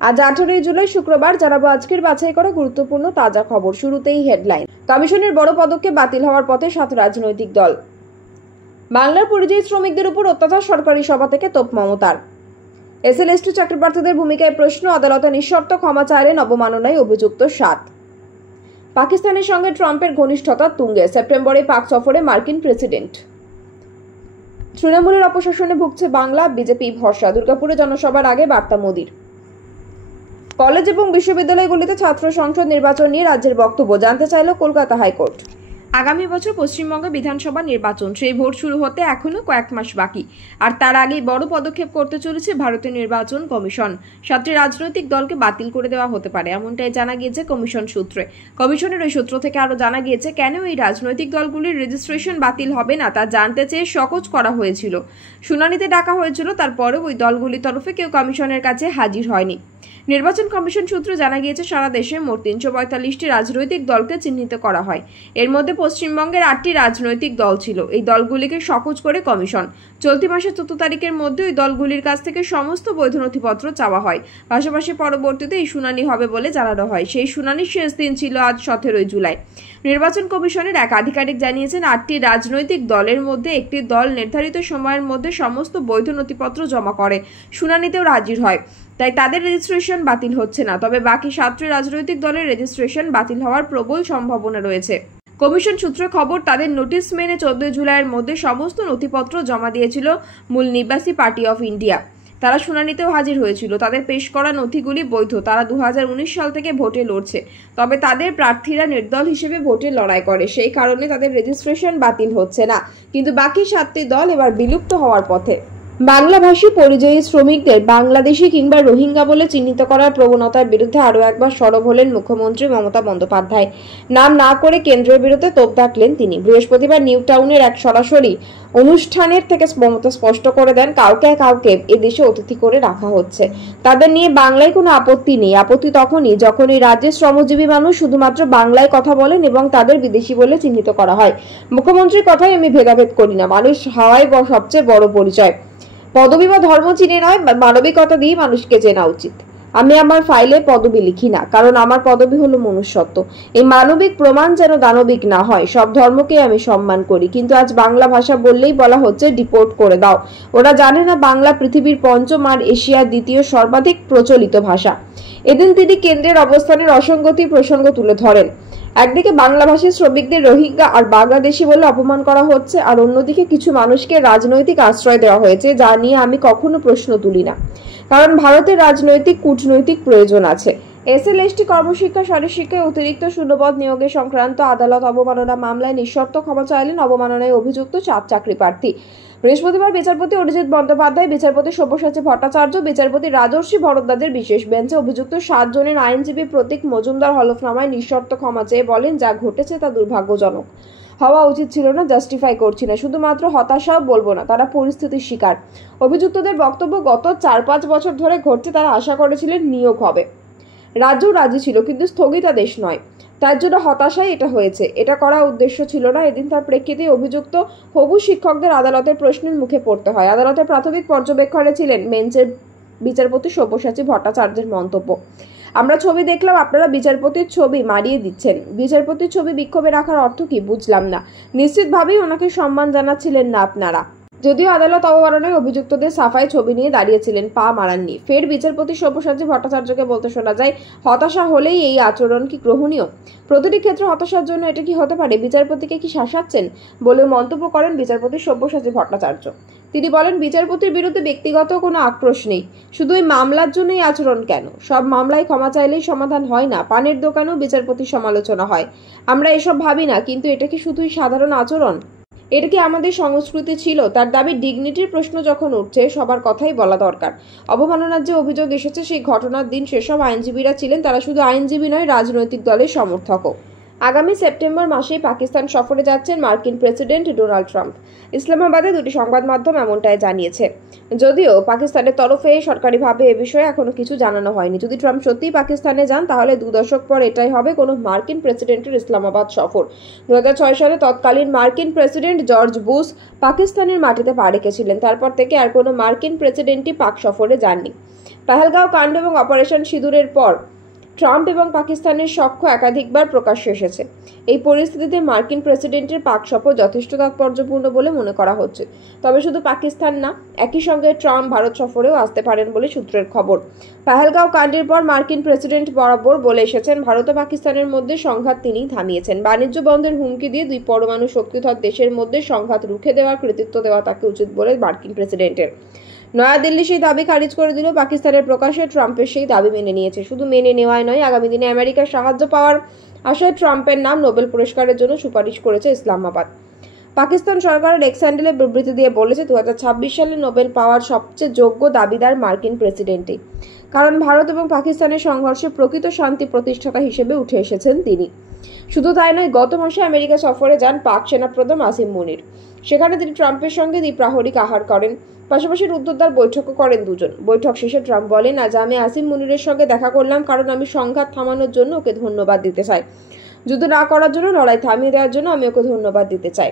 আজ 18 জুলাই শুক্রবার জানাবো আজকের বাছাই করা গুরুত্বপূর্ণ তাজা খবর। শুরুতেই হেডলাইন। কমিশনের বড় পদক্ষেপ বাতিল হওয়ার পথে 7 রাজনৈতিক দল। বাংলার পরিযায়ী শ্রমিকদের উপর অত্যাচার, সরকারি সভা থেকে তোপ মমতার। এসএলএসটি চাকরিপ্রার্থীদের ভূমিকায় প্রশ্ন, আদালতে নিঃশর্ত ক্ষমা চাইলেন অবমাননায় অভিযুক্ত 7। পাকিস্তানের সঙ্গে ট্রাম্পের ঘনিষ্ঠতা তুঙ্গে, সেপ্টেম্বরে পাক সফরে মার্কিন প্রেসিডেন্ট। তৃণমূলের অপশাসনে ভুগছে বাংলা, বিজেপি ভরসা। দুর্গাপুরে জনসভার আগে বার্তা মোদির। কলেজ এবং বিশ্ববিদ্যালয়গুলিতে ছাত্র সংসদ নির্বাচন নিয়ে রাজ্যের বক্তব্য জানতে চাইল কলকাতা হাইকোর্ট। আগামী বছর পশ্চিমবঙ্গে বিধানসভা নির্বাচন, সেই ভোট শুরু হতে এখনো কয়েক মাস বাকি, আর তার আগেই বড় পদক্ষেপ করতে চলেছে ভারতীয় নির্বাচন কমিশন। 7টি রাজনৈতিক দলকে বাতিল করে দেওয়া হতে পারে, এমনটাই জানা গিয়েছে কমিশন সূত্রে। কমিশনের ওই সূত্র থেকে আরো জানা গিয়েছে, কেন এই রাজনৈতিক দলগুলির রেজিস্ট্রেশন বাতিল হবে না তা জানতে চেয়ে সকোচ করা হয়েছিল। শুনানিতে ডাকা হয়েছিল, তারপরেও ওই দলগুলির তরফে কেউ কমিশনের কাছে হাজির হয়নি। নির্বাচন কমিশন সূত্রে জানা গিয়েছে, সারা দেশে মোট 345টি রাজনৈতিক দলকে চিহ্নিত করা হয়। এর মধ্যে পশ্চিমবঙ্গের 8টি রাজনৈতিক দল ছিল। এই দলগুলিকে সকোচ করে কমিশন চলতি মাসের 4 তারিখের মধ্যে ওই দলগুলির কাছ থেকে সমস্ত বৈধ নথিপত্র চাওয়া হয়। পাশাপাশি পরবর্তীতে এই শুনানি হবে বলে জানানো হয়। সেই শুনানির শেষ দিন ছিল আজ 17 জুলাই। নির্বাচন কমিশনের এক আধিকারিক জানিয়েছেন, 8টি রাজনৈতিক দলের মধ্যে একটি দল নির্ধারিত সময়ের মধ্যে সমস্ত বৈধ নথিপত্র জমা করে শুনানিতেও হাজির হয়, তাই তাদের রেজিস্ট্রেশন বাতিল হচ্ছে না। তবে বাকি 7টি রাজনৈতিক দলের রেজিস্ট্রেশন বাতিল হওয়ার প্রবল সম্ভাবনা রয়েছে। কমিশন সূত্রে খবর, তাদের নোটিশ মেনে 14 জুলাইয়ের মধ্যে সমস্ত নথিপত্র জমা দিয়েছিল মূল নিবাসী পার্টি অফ ইন্ডিয়া। তারা শুনানিতেও হাজির হয়েছিল। তাদের পেশ করা নথিগুলি বৈধ। তারা 2019 সাল থেকে ভোটে লড়ছে, তবে তাদের প্রার্থীরা নির্দল হিসেবে ভোটে লড়াই করে, সেই কারণে তাদের রেজিস্ট্রেশন বাতিল হচ্ছে না। কিন্তু বাকি 7টি দল এবার বিলুপ্ত হওয়ার পথে। বাংলাভাষী পরিযায়ী শ্রমিকদের বাংলাদেশি কিংবা রোহিঙ্গা বলে চিহ্নিত করার প্রবণতার বিরুদ্ধে আরও একবার সরব হলেন মুখ্যমন্ত্রী মমতা বন্দ্যোপাধ্যায়। নাম না করে কেন্দ্রের বিরুদ্ধে তোপ দাগলেন তিনি। বৃহস্পতিবার নিউ টাউনের এক সরাসরি অনুষ্ঠানের থেকে মমতা স্পষ্ট করে দেন, কাউকে কাউকে এদেশে অতিথি করে রাখা হচ্ছে। তাদের নিয়ে বাংলায় কোনো আপত্তি নেই। আপত্তি তখনই যখন এই রাজ্যের শ্রমজীবী মানুষ শুধুমাত্র বাংলায় কথা বলেন এবং তাদের বিদেশি বলে চিহ্নিত করা হয়। মুখ্যমন্ত্রীর কথাই আমি ভেদাভেদ করি না। মানুষ হওয়াই সবচেয়ে বড় পরিচয়। পদবি বা ধর্ম চিনে নয়, মানবিকতা দিয়ে মানুষকে চেনা উচিত। আমি আমার ফাইলে পদবি লিখি না, কারণ আমার পদবি হলো মনুষ্যত্ব। এই মানবিক প্রমাণ যেন দানবিক না হয়। সব ধর্মকে আমি সম্মান করি, কিন্তু আজ বাংলা ভাষা বললেই বলা হচ্ছে ডিপোর্ট করে দাও। ওরা জানে না বাংলা পৃথিবীর 5ম আর এশিয়ার 2য় সর্বাধিক প্রচলিত ভাষা। এদিন তিনি কেন্দ্রের অবস্থানের অসঙ্গতি প্রসঙ্গ তুলে ধরেন। একদিকে বাংলাভাষী শ্রমিকদের রোহিঙ্গা আর বাংলাদেশি বলে অপমান করা হচ্ছে, আর অন্যদিকে কিছু মানুষকে রাজনৈতিক আশ্রয় দেওয়া হয়েছে, যা নিয়ে আমি কখনো প্রশ্ন তুলি না, কারণ ভারতের রাজনৈতিক কূটনৈতিক প্রয়োজন আছে। এসএলএসটি কর্মশিক্ষা শারীরশিক্ষায় অতিরিক্ত শূন্যপদ নিয়োগের সংক্রান্ত আদালত অবমাননা মামলায় নিঃশর্ত ক্ষমা চাইলেন অবমাননায় অভিযুক্ত 7 চাকরি প্রার্থী। বৃহস্পতিবার বিচারপতি অরিজিৎ বন্দ্যোপাধ্যায়, বিচারপতি সব্যসাচী ভট্টাচার্য, বিচারপতি রাজর্ষি ভরদ্বাজের বিশেষ বেঞ্চে অভিযুক্ত 7 জনের আইনজীবী প্রতীক মজুমদার হলফনামায় নিঃশর্ত ক্ষমা চেয়ে বলেন, যা ঘটেছে তা দুর্ভাগ্যজনক, হওয়া উচিত ছিল না। জাস্টিফাই করছি না, শুধুমাত্র হতাশাও বলবো না, তারা পরিস্থিতির শিকার। অভিযুক্তদের বক্তব্য, গত 4-5 বছর ধরে ঘটছে। তারা আশা করেছিলেন নিয়োগ হবে, রাজ্যও রাজি ছিল, কিন্তু স্থগিতাদেশ নয়। তার জন্য হতাশায় এটা হয়েছে। এটা করা উদ্দেশ্য ছিল না। এদিন তার প্রেক্ষিতে অভিযুক্ত হবু শিক্ষকদের আদালতের প্রশ্নের মুখে পড়তে হয়। আদালতের প্রাথমিক পর্যবেক্ষণে ছিলেন বেঞ্চের বিচারপতি সব্যসাচী ভট্টাচার্যের মন্তব্য, আমরা ছবি দেখলাম, আপনারা বিচারপতির ছবি মারিয়ে দিচ্ছেন। বিচারপতির ছবি বিক্ষোভে রাখার অর্থ কি বুঝলাম না। নিশ্চিতভাবেই ওনাকে সম্মান জানাচ্ছিলেন না আপনারা। যদিও আদালত অবমাননায় অভিযুক্তদের সাফাই ছবি নিয়ে দাঁড়িয়েছিলেন, পা মারাননি। ফের বিচারপতি সব্যসাচী ভট্টাচার্যকে বলতে শোনা যায়, হতাশা হলেই এই আচরণ কি গ্রহণীয়? প্রতিটি ক্ষেত্রে হতাশার জন্য এটা কি হতে পারে? বিচারপতিকে কি শাসাচ্ছেন বলে মন্তব্য করেন বিচারপতি সব্যসাচী ভট্টাচার্য। তিনি বলেন, বিচারপতির বিরুদ্ধে ব্যক্তিগত কোনো আক্রোশ নেই, শুধু এই মামলার জন্য এই আচরণ কেন? সব মামলায় ক্ষমা চাইলেই সমাধান হয় না। পানের দোকানেও বিচারপতির সমালোচনা হয়। আমরা এসব ভাবি না, কিন্তু এটা কি শুধুই সাধারণ আচরণ? এটা কি আমাদের সংস্কৃতি ছিল? তার দাবি, ডিগনিটির প্রশ্ন যখন উঠছে সবার কথাই বলা দরকার। অবমাননার যে অভিযোগ এসেছে, সেই ঘটনার দিন সেসব আইনজীবীরা ছিলেন, তারা শুধু আইনজীবী নয়, রাজনৈতিক দলের সমর্থকও। আগামী সেপ্টেম্বর মাসেই পাকিস্তান সফরে যাচ্ছেন মার্কিন প্রেসিডেন্ট ডোনাল্ড ট্রাম্প। ইসলামাবাদে 2টি সংবাদ মাধ্যম এমনটাই জানিয়েছে। যদিও পাকিস্তানের তরফে সরকারিভাবে এ বিষয়ে এখনো কিছু জানানো হয়নি। যদি ট্রাম্প সত্যিই পাকিস্তানে যান, তাহলে 2 দশক পর এটাই হবে কোনো মার্কিন প্রেসিডেন্টের ইসলামাবাদ সফর। 2006 সালে তৎকালীন মার্কিন প্রেসিডেন্ট জর্জ বুশ পাকিস্তানের মাটিতে পা রেখেছিলেন। তারপর থেকে আর কোনো মার্কিন প্রেসিডেন্টই পাক সফরে যাননি। পেহেলগাঁও কাণ্ড এবং অপারেশন সিঁদুরের পর ট্রাম্প এবং পাকিস্তানের সখ্য একাধিকবার প্রকাশ্যে এসেছে। এই পরিস্থিতিতে মার্কিন প্রেসিডেন্টের পাক সফর যথেষ্ট তাৎপর্যপূর্ণ বলে মনে করা হচ্ছে। তবে শুধু পাকিস্তান না, একই সঙ্গে ট্রাম্প ভারত সফরেও আসতে পারেন বলে সূত্রের খবর। পেহেলগাঁও কাণ্ডের পর মার্কিন প্রেসিডেন্ট বরাবর বলে এসেছেন, ভারত ও পাকিস্তানের মধ্যে সংঘাত তিনিই থামিয়েছেন। বাণিজ্য বন্ধের হুমকি দিয়ে দুই পরমাণু শক্তিধর দেশের মধ্যে সংঘাত রুখে দেওয়ার কৃতিত্ব দেওয়া তাকে উচিত বলে মার্কিন প্রেসিডেন্টের। নয়াদিল্লি সেই দাবি খারিজ করে দিল। পাকিস্তানের প্রকাশ্যে ট্রাম্পের সেই দাবি মেনে নিয়েছে। শুধু মেনে নেওয়াই নয়, আগামী দিনে আমেরিকার সাহায্য পাওয়ার আশায় ট্রাম্পের নাম নোবেল পুরস্কারের জন্য সুপারিশ করেছে ইসলামাবাদ। পাকিস্তান সরকারের এক্স হ্যান্ডেলে বিবৃতি দিয়ে বলেছে, 2026 সালে নোবেল পাওয়ার সবচেয়ে যোগ্য দাবিদার মার্কিন প্রেসিডেন্টই। কারণ ভারত এবং পাকিস্তানের সংঘর্ষে প্রকৃত শান্তি প্রতিষ্ঠাতা হিসেবে উঠে এসেছেন তিনি। শুধু তাই নয়, গত মাসে আমেরিকা সফরে যান পাক সেনাপ্রধান আসিম মুনির। সেখানে তিনি ট্রাম্পের সঙ্গে দ্বিপ্রাহরিক আহার করেন। পাশাপাশি রুদ্ধদ্বার বৈঠকও করেন দুজন। বৈঠক শেষে ট্রাম্প বলেন, আজ আমি আসিম মুনিরের সঙ্গে দেখা করলাম কারণ আমি সংঘাত থামানোর জন্য ওকে ধন্যবাদ দিতে চাই। যুদ্ধ না করার জন্য, লড়াই থামিয়ে দেওয়ার জন্য আমি ওকে ধন্যবাদ দিতে চাই।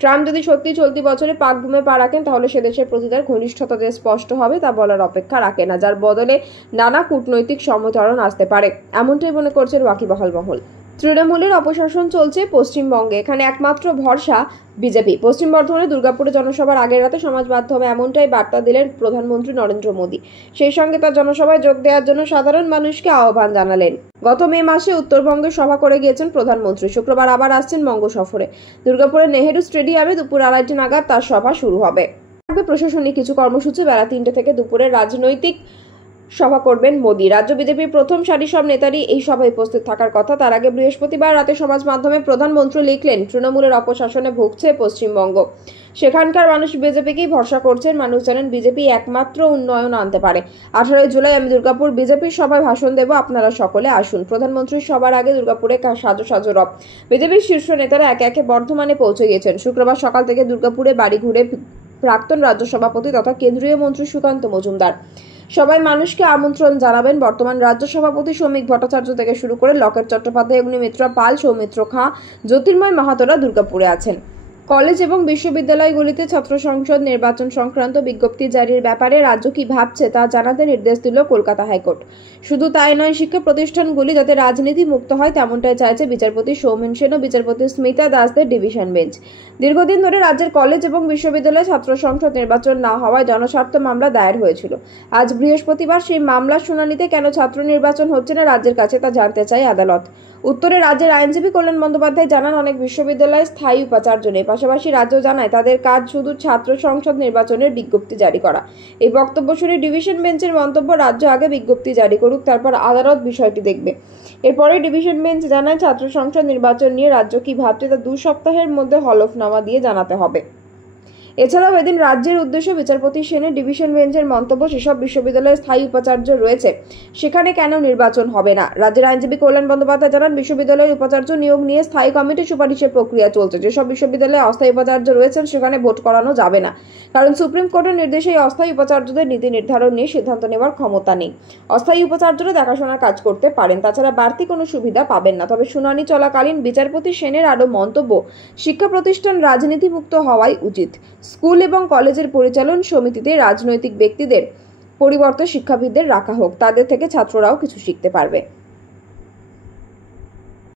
ট্রাম্প যদি সত্যি চলতি বছরে পাক ভূমে পা রাখেন, তাহলে সে দেশের প্রতি তার ঘনিষ্ঠতা যে স্পষ্ট হবে তা বলার অপেক্ষা রাখে না, যার বদলে নানা কূটনৈতিক সমঝোতা আসতে পারে, এমনটাই মনে করছেন ওয়াকিবহাল মহল। তৃণমূলের অপশাসন চলছে পশ্চিমবঙ্গে, এখানে একমাত্র ভরসা বিজেপি। পশ্চিম বর্ধমানে দুর্গাপুরে জনসভার আগের রাতে সমাজ মাধ্যমে এমনটাই বার্তা দিলেন প্রধানমন্ত্রী নরেন্দ্র মোদী। সেই সঙ্গে তার জনসভায় যোগ দেওয়ার জন্য সাধারণ মানুষকে আহ্বান জানালেন। গত মে মাসে উত্তরবঙ্গে সভা করে গিয়েছেন প্রধানমন্ত্রী। শুক্রবার আবার আসছেন বঙ্গ সফরে। দুর্গাপুরের নেহেরু স্টেডিয়ামে দুপুর 2:30 নাগাদ তার সভা শুরু হবে। প্রশাসনিক কিছু কর্মসূচি বেলা 3টে থেকে দুপুরে রাজনৈতিক সভা করবেন মোদী। রাজ্য বিজেপির প্রথম সারির সব নেতারই এই সভায় উপস্থিত থাকার কথা। তার আগে বৃহস্পতিবার রাতে সমাজ মাধ্যমে প্রধানমন্ত্রী লিখলেন, তৃণমূলের অপশাসনে ভুগছে পশ্চিমবঙ্গ। সেখানকার মানুষ বিজেপিকেই ভরসা করছেন। মানুষ জানেন বিজেপি একমাত্র উন্নয়ন আনতে পারে। 18 জুলাই আমি দুর্গাপুর বিজেপির সভায় ভাষণ দেব, আপনারা সকলে আসুন। প্রধানমন্ত্রীর সবার আগে দুর্গাপুরে সাজো সাজো রব। বিজেপির শীর্ষ নেতারা একে একে বর্ধমানে পৌঁছে গিয়েছেন। শুক্রবার সকাল থেকে দুর্গাপুরে বাড়ি ঘুরে প্রাক্তন রাজ্য সভাপতি তথা কেন্দ্রীয় মন্ত্রী সুকান্ত মজুমদার। সবাই মানুষকে আমন্ত্রণ জানাবেন। বর্তমান রাজ্য সভাপতি শ্রমিক ভট্টাচার্য থেকে শুরু করে লকেট চট্টোপাধ্যায়, অগ্নিমিত্রা পাল, সৌমিত্র খাঁ, জ্যোতির্ময় মাহাতোরা দুর্গাপুরে আছেন। কলেজ এবং বিশ্ববিদ্যালয়গুলিতে ছাত্র সংসদ নির্বাচন সংক্রান্ত বিজ্ঞপ্তি জারির ব্যাপারে রাজ্য কি ভাবছে তা জানাতে নির্দেশ দিল কলকাতা হাইকোর্ট। শুধু তাই নয়, শিক্ষা প্রতিষ্ঠানগুলি যাতে রাজনীতি মুক্ত হয় তেমনটাই চাইছে বিচারপতি সৌমেন সেন ও বিচারপতি স্মিতা দাসদের ডিভিশন বেঞ্চ। দীর্ঘদিন ধরে রাজ্যের কলেজ এবং বিশ্ববিদ্যালয়ে ছাত্র সংসদ নির্বাচন না হওয়ায় জনস্বার্থ মামলা দায়ের হয়েছিল। আজ বৃহস্পতিবার সেই মামলার শুনানিতে কেন ছাত্র নির্বাচন হচ্ছে না রাজ্যের কাছে তা জানতে চায় আদালত। উত্তরে রাজ্যের আইনজীবী কল্যাণ বন্দ্যোপাধ্যায় জানান, অনেক বিশ্ববিদ্যালয়ে স্থায়ী উপাচার্য নেই। পাশাপাশি রাজ্য জানায় তাদের কাজ শুধু ছাত্র সংসদ নির্বাচনের বিজ্ঞপ্তি জারি করা। এই বক্তব্য শুনে ডিভিশন বেঞ্চের মন্তব্য, রাজ্য আগে বিজ্ঞপ্তি জারি করুক, তারপর আদালত বিষয়টি দেখবে। এরপরে ডিভিশন বেঞ্চ জানায়, ছাত্র সংসদ নির্বাচন নিয়ে রাজ্য কি ভাবছে তা 2 সপ্তাহের মধ্যে হলফনামা দিয়ে জানাতে হবে। এছাড়াও এদিন রাজ্যের উদ্দেশ্যে বিচারপতি সেনের ডিভিশন বেঞ্চের মন্তব্য, সেসব বিশ্ববিদ্যালয়ে স্থায়ী উপাচার্য রয়েছে, সেখানে কেন নির্বাচন হবে না। রাজ্যের আইনজীবী কল্যাণ বন্দ্যোপাধ্যায় জানান, বিশ্ববিদ্যালয়ের উপাচার্য নিয়োগ নিয়ে স্থায়ী কমিটি সুপারিশের প্রক্রিয়া চলছে। যেসব বিশ্ববিদ্যালয়ে অস্থায়ী উপাচার্য রয়েছেন সেখানে ভোট করানো যাবে না, কারণ সুপ্রিম কোর্টের নির্দেশে এই অস্থায়ী উপাচার্যদের নীতি নির্ধারণ নিয়ে সিদ্ধান্ত নেওয়ার ক্ষমতা নেই। অস্থায়ী উপাচার্যরা দেখাশোনার কাজ করতে পারেন, তাছাড়া বাড়তি কোনো সুবিধা পাবেন না। তবে শুনানি চলাকালীন বিচারপতি সেনের আরও মন্তব্য, শিক্ষা প্রতিষ্ঠান রাজনীতিমুক্ত হওয়াই উচিত। স্কুল এবং কলেজের পরিচালন সমিতিতে রাজনৈতিক ব্যক্তিদের পরিবর্তে শিক্ষাবিদদের রাখা হোক, তাদের থেকে ছাত্ররাও কিছু শিখতে পারবে।